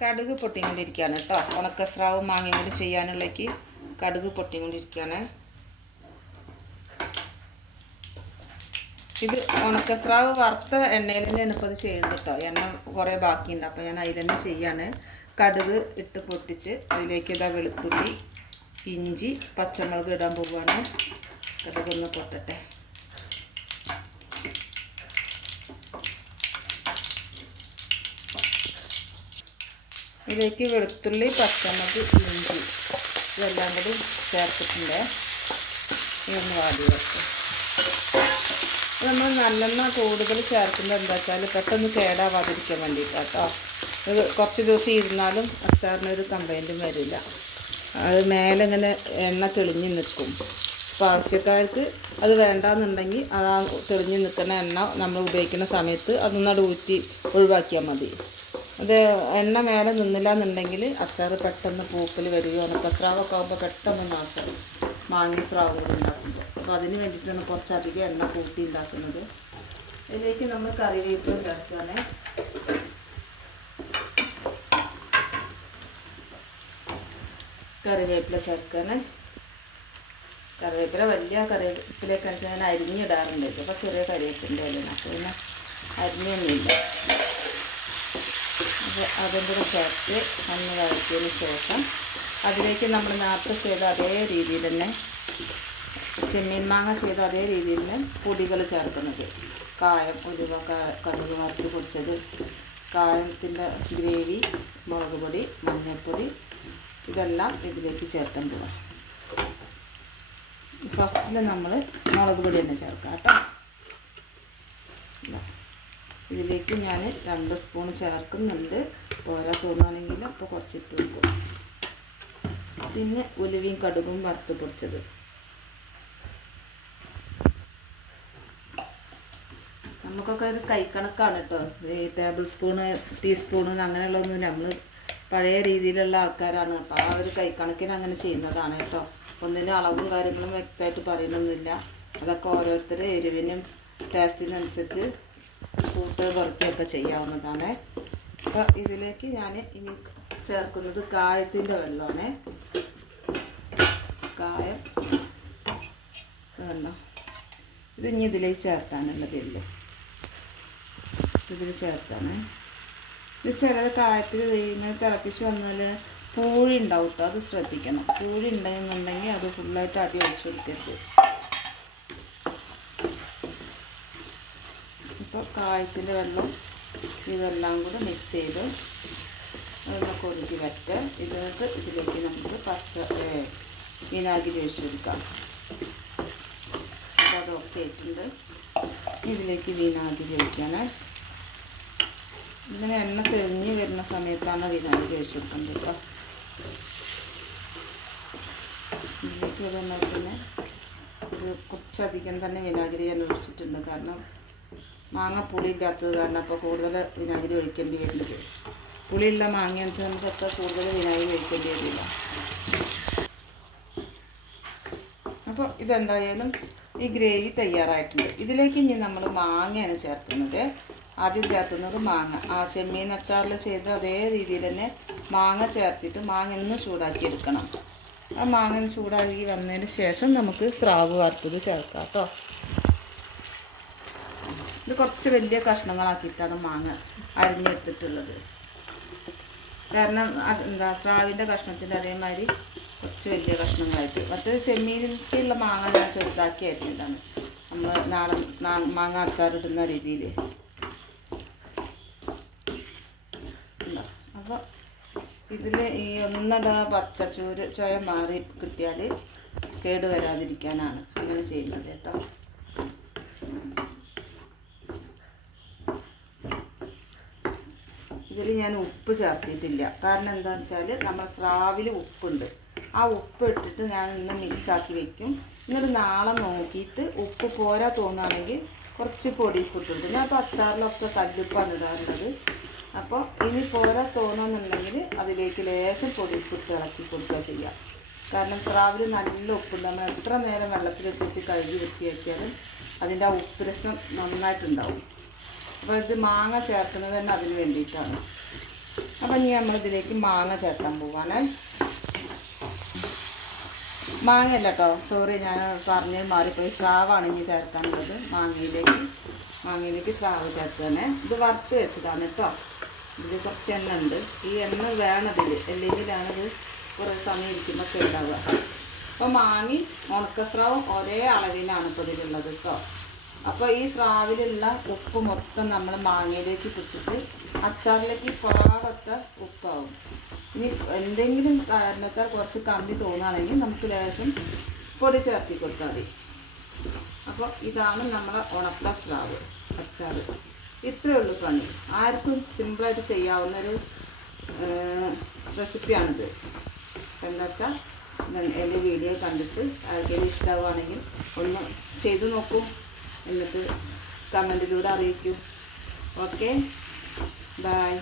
കടുക് പൊട്ടിക്കൊണ്ടിരിക്കുകയാണ് കേട്ടോ. ഉണക്കസ്രാവും മാങ്ങയും കൂടി ചെയ്യാനുള്ളേക്ക് കടുക് പൊട്ടിക്കൊണ്ടിരിക്കുകയാണ്. ഇത് ഉണക്കസ്രാവ് വറുത്ത എണ്ണയിൽ തന്നെയാണ് ഇപ്പോൾ അത് ചെയ്യുന്നത് കേട്ടോ. എണ്ണ കുറേ ബാക്കിയുണ്ട്, അപ്പോൾ ഞാൻ അതിൽ തന്നെ ചെയ്യാണ്. കടുക് ഇട്ട് പൊട്ടിച്ച് അതിലേക്ക് ഇതാ വെളുത്തുള്ളി, ഇഞ്ചി, പച്ചമുളക് ഇടാൻ പോവുകയാണ്. കടുകൊന്ന് പൊട്ടട്ടെ. ഇതിലേക്ക് വെളുത്തുള്ളി, പച്ചമുളക്, ഇഞ്ചി ഇതെല്ലാം കൂടി ചേർത്തിട്ടുണ്ട്. ഇതൊന്ന് വാടി വെക്കും. നമ്മൾ നല്ലെണ്ണ കൂടുതൽ ചേർക്കുന്നത് എന്താ വെച്ചാൽ പെട്ടെന്ന് കേടാവാതിരിക്കാൻ വേണ്ടിയിട്ടാണ് കേട്ടോ. ഇത് കുറച്ച് ദിവസം ഇരുന്നാലും അച്ചാറിനൊരു കംപ്ലൈൻറ്റും വരില്ല. അത് മേലെ ഇങ്ങനെ എണ്ണ തെളിഞ്ഞ് നിൽക്കും. അപ്പോൾ ആവശ്യക്കാർക്ക് അത് വേണ്ടാന്നുണ്ടെങ്കിൽ അത് ആ തെളിഞ്ഞ് നിൽക്കുന്ന എണ്ണ നമ്മൾ ഉപയോഗിക്കുന്ന സമയത്ത് അതൊന്നട് ഊറ്റി ഒഴിവാക്കിയാൽ മതി. അത് എണ്ണ മേലെ നിന്നില്ല എന്നുണ്ടെങ്കിൽ അച്ചാർ പെട്ടെന്ന് പൂപ്പൽ വരികയോ ഉണക്കസ്രാവൊക്കെ ആകുമ്പോൾ പെട്ടെന്ന് നാശം മാങ്ങി സ്രാവുകൾ ഉണ്ടാക്കുമ്പോൾ. അപ്പോൾ അതിന് വേണ്ടിയിട്ടാണ് കുറച്ചധികം എണ്ണ കൂട്ടി ഉണ്ടാക്കുന്നത്. ഇതിലേക്ക് നമ്മൾ കറിവേപ്പില ചേർക്കുകയാണ്. കറിവേപ്പില ചേർക്കുകയാണ്. കറിവേപ്പില വലിയ കറിവേപ്പിലൊക്കെ ഞാൻ അരിഞ്ഞിടാറുണ്ട്. അപ്പോൾ ചെറിയ കറിവേപ്പിൻ്റെ ഇലയാണ്, അപ്പോൾ പിന്നെ അരിഞ്ഞൊന്നുമില്ല. അതും കൂടി ചേർത്ത് ഒന്ന് വഴറ്റിയതിന് ശേഷം അതിലേക്ക് നമ്മൾ നേരത്തെ ചെയ്ത അതേ രീതിയിൽ തന്നെ ചെമ്മീൻ മാങ്ങ ചെയ്ത അതേ രീതിയിൽ തന്നെ പൊടികൾ ചേർക്കുന്നത്. കായം, ഉലുവ, കടുക് വറുത്ത് പൊടിച്ചത്, കായത്തിൻ്റെ ഗ്രേവി, മുളക് പൊടി, മഞ്ഞൾപ്പൊടി ഇതെല്ലാം ഇതിലേക്ക് ചേർക്കാൻ പോകാം. ഫസ്റ്റിൽ നമ്മൾ മുളക് പൊടി തന്നെ ചേർക്കാം കേട്ടോ. ഇതിലേക്ക് ഞാൻ 2 സ്പൂൺ ചേർക്കുന്നുണ്ട്. ഓരോ തോന്നുകയാണെങ്കിൽ അപ്പോൾ കുറച്ചിട്ട് വെക്കും. പിന്നെ ഉലുവയും കടുകും വറുത്ത് പൊടിച്ചത്. നമുക്കൊക്കെ ഒരു കൈക്കണക്കാണ് കേട്ടോ. ഈ ടേബിൾ സ്പൂണ്, ടീസ്പൂണ് അങ്ങനെയുള്ളതൊന്നും നമ്മൾ പഴയ രീതിയിലുള്ള ആൾക്കാരാണ്. അപ്പോൾ ആ ഒരു കൈക്കണക്കിന് അങ്ങനെ ചെയ്യുന്നതാണ് കേട്ടോ. ഒന്നിനും അളവും കാര്യങ്ങളും വ്യക്തമായിട്ട് പറയണമെന്നില്ല. അതൊക്കെ ഓരോരുത്തർ എരിവിനും ടേസ്റ്റിനനുസരിച്ച് കൂട്ട് കുറയ്ക്കുകയൊക്കെ ചെയ്യാവുന്നതാണ്. അപ്പോൾ ഇതിലേക്ക് ഞാൻ ഇനി ചേർക്കുന്നത് കായത്തിൻ്റെ വെള്ളമാണ്. കായം വേണ്ട, ഇത് ഇനി ഇതിലേക്ക് ചേർത്താനുള്ളതില്ല. ഇതിൽ ചേർത്താണ്. ഇത് ചിലത് കായത്തിൽ ഇങ്ങനെ തിളപ്പിച്ച് വന്നാൽ പൂഴി ഉണ്ടാവും കേട്ടോ. അത് ശ്രദ്ധിക്കണം. പൂഴി ഉണ്ടെന്നുണ്ടെങ്കിൽ അത് ഫുള്ളായിട്ട് അടി ഒഴിച്ചു കൊടുക്കരുത്. ഇപ്പോൾ കായത്തിൻ്റെ വെള്ളം ഇതെല്ലാം കൂടെ മിക്സ് ചെയ്ത് ഒന്ന് കൊരുക്കി വറ്റ. ഇതിലേക്ക് നമുക്ക് വിനാഗിരി ഒഴിച്ചു കൊടുക്കാം. അപ്പോൾ അതൊക്കെ ഇട്ടുണ്ട്. ഇതിലേക്ക് വിനാഗിരി ഒഴിക്കാണ്. ഇങ്ങനെ എണ്ണ തെളിഞ്ഞ് വരുന്ന സമയത്താണ് വിനാഗിരി ഒഴിച്ചു കൊടുക്കുന്നത് കേട്ടോ. ഇതിലേക്ക് ഇടുമ്പോൾ തന്നെ ഒരു കുറച്ചധികം തന്നെ വിനാഗിരി ഞാൻ ഒഴിച്ചിട്ടുണ്ട്. കാരണം മാങ്ങ പുളി ഇല്ലാത്തത് കാരണം അപ്പോൾ കൂടുതൽ വിനാഗിരി ഒഴിക്കേണ്ടി വരുന്നത്. പുളിയുള്ള മാങ്ങ അനുസരിച്ച് നമുക്കൊക്കെ കൂടുതൽ വിനാഗിരി ഒഴിക്കേണ്ടി വരില്ല. അപ്പോൾ ഇതെന്തായാലും ഈ ഗ്രേവി തയ്യാറായിട്ടുണ്ട്. ഇതിലേക്ക് ഇനി നമ്മൾ മാങ്ങയാണ് ചേർക്കുന്നത്. ആദ്യം ചേർത്തുന്നത് മാങ്ങ. ആ ചെമ്മീൻ അച്ചാറിൽ ചെയ്ത അതേ രീതിയിൽ തന്നെ മാങ്ങ ചേർത്തിട്ട് മാങ്ങ ഒന്ന് ചൂടാക്കിയെടുക്കണം. ആ മാങ്ങ ചൂടാക്കി വന്നതിന് ശേഷം നമുക്ക് സ്രാവ് വറുത്തത് ചേർക്കാം കേട്ടോ. ഇത് കുറച്ച് വലിയ കഷ്ണങ്ങളാക്കിയിട്ടാണ് മാങ്ങ അരിഞ്ഞെടുത്തിട്ടുള്ളത്. കാരണം സ്രാവിൻ്റെ കഷ്ണത്തിൻ്റെ അതേമാതിരി കുറച്ച് വലിയ കഷ്ണങ്ങളായിട്ട്. മറ്റേത് ചെമ്മീനിലുള്ള മാങ്ങ ഞാൻ ചെറുതാക്കി അരിഞ്ഞതാണ്. നമ്മൾ നാടൻ മാങ്ങ അച്ചാറിടുന്ന രീതിയിൽ. അപ്പോൾ ഇതിൽ ഈ ഒന്നട ചുവ മാറി കിട്ടിയാൽ കേട് വരാതിരിക്കാനാണ് അങ്ങനെ ചെയ്യുന്നത് കേട്ടോ. ഇതിൽ ഞാൻ ഉപ്പ് ചേർത്തിട്ടില്ല. കാരണം എന്താണെന്ന് വെച്ചാൽ നമ്മൾ സ്രാവിൽ ഉപ്പുണ്ട്. ആ ഉപ്പ് ഇട്ടിട്ട് ഞാൻ ഇന്ന് മിക്സാക്കി വയ്ക്കും. എന്നിട്ട് നാളെ നോക്കിയിട്ട് ഉപ്പ് പോരാ തോന്നുകയാണെങ്കിൽ കുറച്ച് പൊടിയിപ്പിട്ടുണ്ട്. ഞാൻ അപ്പോൾ അച്ചാറിലൊക്കെ കല്ലുപ്പാണ് ഇടാറുള്ളത്. അപ്പോൾ ഇനി പോരാ തോന്നുന്നുണ്ടെങ്കിൽ അതിലേക്ക് ലേശം പൊടിയിപ്പിട്ട് ഇളക്കി കൊടുക്കുക ചെയ്യാം. കാരണം സ്രാവിൽ നല്ല ഉപ്പുണ്ട്. നമ്മൾ എത്ര നേരം വെള്ളത്തിലിട്ട് വെച്ച് കഴുകി വൃത്തിയാക്കിയാലും അതിൻ്റെ ആ ഉപ്പ് രസം നന്നായിട്ടുണ്ടാവും. അപ്പോൾ ഇത് മാങ്ങ ചേർക്കുന്നത് തന്നെ അതിന് വേണ്ടിയിട്ടാണ്. അപ്പം ഇനി നമ്മളിതിലേക്ക് മാങ്ങ ചേർക്കാൻ പോവാണ്. മാങ്ങയല്ല കേട്ടോ, സോറി, ഞാൻ പറഞ്ഞ് മാറിപ്പോയി. സ്രാവാണ് ഇനി ചേർക്കാനുള്ളത്. മാങ്ങയിലേക്ക് സ്രാവ് ചേർക്കാണ്. ഇത് വറുത്ത് വെച്ചതാണ് കേട്ടോ. ഇതിൽ കുറച്ച് എണ്ണ ഉണ്ട്. ഈ എണ്ണ വേണതിൽ, അല്ലെങ്കിലാണിത് കുറേ സമയം ഇരിക്കുമ്പോൾ കേടാവുക. അപ്പോൾ മാങ്ങി ഉണക്കസ്രാവും ഒരേ അളവിലാണ് ഇപ്പോൾ ഇതിലുള്ളത് കേട്ടോ. അപ്പോൾ ഈ സ്രാവിലുള്ള ഉപ്പ് മൊത്തം നമ്മൾ മാങ്ങയിലേക്ക് പിടിച്ചിട്ട് അച്ചാറിലേക്ക് പാകത്തെ ഉപ്പാവും. ഇനി എന്തെങ്കിലും കാരണത്താൽ കുറച്ച് കമ്മി തോന്നുകയാണെങ്കിൽ നമുക്ക് ലേശം പൊടി ചേർത്തി കൊടുത്താൽ മതി. അപ്പോൾ ഇതാണ് നമ്മളെ ഉണക്ക സ്രാവ് അച്ചാർ. ഇത്രയേ ഉള്ളൂ പണി. ആർക്കും സിമ്പിളായിട്ട് ചെയ്യാവുന്നൊരു റെസിപ്പിയാണിത്. എന്താ വെച്ചാൽ എൻ്റെ വീഡിയോ കണ്ടിട്ട് ആർക്കെങ്കിലും ഇഷ്ടമാവുകയാണെങ്കിൽ ഒന്ന് ചെയ്തു നോക്കൂ, എന്നിട്ട് കമൻറ്റിലൂടെ അറിയിക്കൂ. Okay, by.